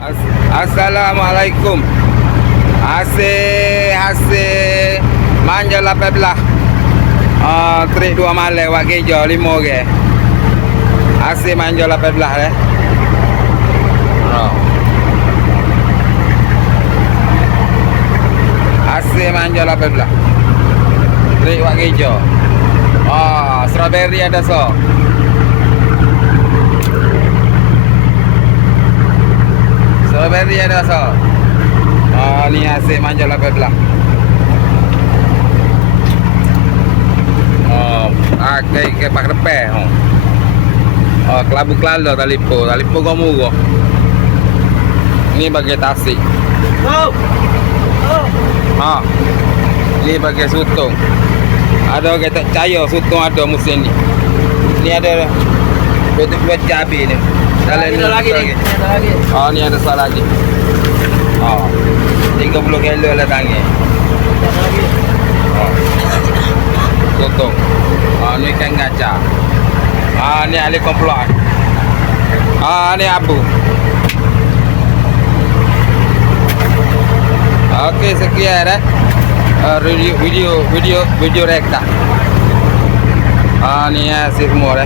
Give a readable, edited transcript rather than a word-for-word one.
Assalamualaikum. Hasil manja 18. Trik 2 malam wak gejo 5 orang. Hasil manja 18 eh. Hasil manja 18. Trik wak gejo. Strawberry ada so. Strawberry ada so. Ni hasil manja 18. Ke pak depan. Kelabu kelalo talipo kau murah. Ni bagi tasik. Ni bagi sutong. Ada orang tak percaya sutong ada musim ni. Ni ada betul buat cabai ni. Dalam ni lagi ni. Ni ada satu lagi. 30 kilo lah tangan. Sutong. Ni ikan ngaca. Ni ahli komplot. Ni abu. Okey, sekian video rekta. Ni hasil semua